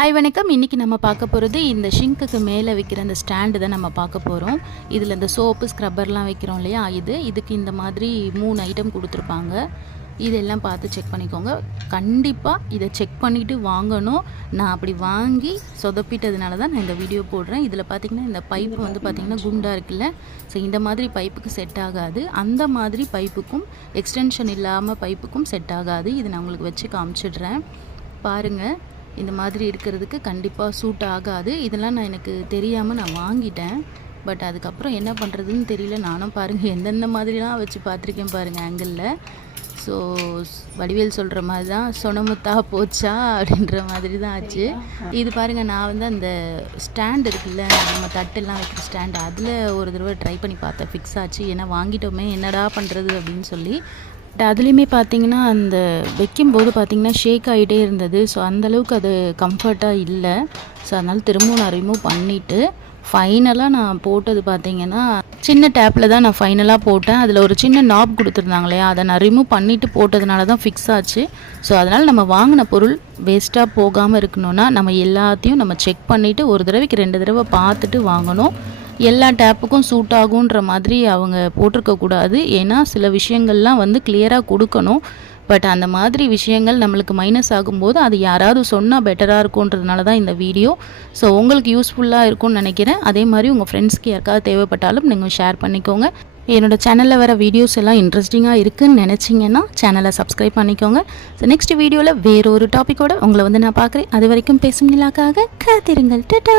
Hi வணக்கம். இன்றைக்கி நம்ம பார்க்க போகிறது இந்த ஷிங்க்குக்கு மேலே வைக்கிற அந்த ஸ்டாண்டு தான் நம்ம பார்க்க போகிறோம். இதில் இந்த சோப்பு ஸ்க்ரப்பர்லாம் வைக்கிறோம் இல்லையா, இதுக்கு இந்த மாதிரி 3 ஐட்டம் கொடுத்துருப்பாங்க. இதெல்லாம் பார்த்து செக் பண்ணிக்கோங்க. கண்டிப்பாக இதை செக் பண்ணிவிட்டு வாங்கணும். நான் அப்படி வாங்கி சொதப்பிட்டதுனால தான் நான் இந்த வீடியோ போடுறேன். இதில் பார்த்திங்கன்னா இந்த பைப்பு வந்து பார்த்திங்கன்னா குண்டாக இருக்குல்ல, ஸோ இந்த மாதிரி பைப்புக்கு செட் ஆகாது. அந்த மாதிரி பைப்புக்கும் எக்ஸ்டென்ஷன் இல்லாமல் பைப்புக்கும் செட் ஆகாது. இது நான் உங்களுக்கு வச்சு காமிச்சிடுறேன் பாருங்கள். இந்த மாதிரி இருக்கிறதுக்கு கண்டிப்பாக சூட் ஆகாது. இதெல்லாம் எனக்கு தெரியாமல் நான் வாங்கிட்டேன். பட் அதுக்கப்புறம் என்ன பண்ணுறதுன்னு தெரியல. நானும் பாருங்கள் எந்தெந்த மாதிரிலாம் வச்சு பார்த்துருக்கேன் பாருங்கள் ஆங்கிளில். ஸோ வடிவேல் சொல்கிற மாதிரி தான் சொனமுத்தா போச்சா அப்படின்ற மாதிரி தான் ஆச்சு. இது பாருங்கள், நான் வந்து அந்த ஸ்டாண்ட் இருக்குல்ல, நம்ம தட்டெல்லாம் வைக்கிற ஸ்டாண்ட், அதில் ஒரு தடவை ட்ரை பண்ணி பார்த்தேன். ஃபிக்ஸ் ஆச்சு. ஏன்னா வாங்கிட்டோமே என்னடா பண்ணுறது அப்படின்னு சொல்லி. பட் அதுலேயுமே பார்த்திங்கன்னா அந்த வைக்கும்போது பார்த்திங்கன்னா ஷேக் ஆகிட்டே இருந்தது. ஸோ அந்தளவுக்கு அது கம்ஃபர்ட்டாக இல்லை. ஸோ அதனால் திரும்பவும் நான் ரிமூவ் பண்ணிவிட்டு ஃபைனலாக நான் போட்டது பார்த்திங்கன்னா சின்ன டேப்பில் தான் நான் ஃபைனலாக போட்டேன். அதில் ஒரு சின்ன நாப் கொடுத்துருந்தாங்க இல்லையா, அதை நான் ரிமூவ் பண்ணிவிட்டு போட்டதுனால தான் ஃபிக்ஸ் ஆச்சு. ஸோ அதனால் நம்ம வாங்கின பொருள் வேஸ்ட்டாக போகாமல் இருக்கணும்னா நம்ம எல்லாத்தையும் நம்ம செக் பண்ணிவிட்டு ஒரு தடவைக்கு 2 தடவை பார்த்துட்டு வாங்கணும். எல்லா டேப்புக்கும் சூட் ஆகுன்ற மாதிரி அவங்க போட்டிருக்கக்கூடாது. ஏன்னா சில விஷயங்கள்லாம் வந்து கிளியராக கொடுக்கணும். பட் அந்த மாதிரி விஷயங்கள் நம்மளுக்கு மைனஸ் ஆகும்போது அது யாராவது சொன்னால் பெட்டராக இருக்கும்ன்றதுனால தான் இந்த வீடியோ. ஸோ உங்களுக்கு யூஸ்ஃபுல்லாக இருக்கும்னு நினைக்கிறேன். அதே மாதிரி உங்கள் ஃப்ரெண்ட்ஸ்க்கு யாருக்காவது தேவைப்பட்டாலும் நீங்கள் ஷேர் பண்ணிக்கோங்க. என்னோடய சேனலில் வர வீடியோஸ் எல்லாம் இன்ட்ரெஸ்டிங்காக இருக்குதுன்னு நினச்சிங்கன்னா சேனலை சப்ஸ்கிரைப் பண்ணிக்கோங்க. ஸோ நெக்ஸ்ட் வீடியோவில் வேறு ஒரு டாப்பிக்கோடு உங்களை வந்து நான் பார்க்குறேன். அது வரைக்கும் பேசும் நிலாக்காக காத்திருங்கள். டடா.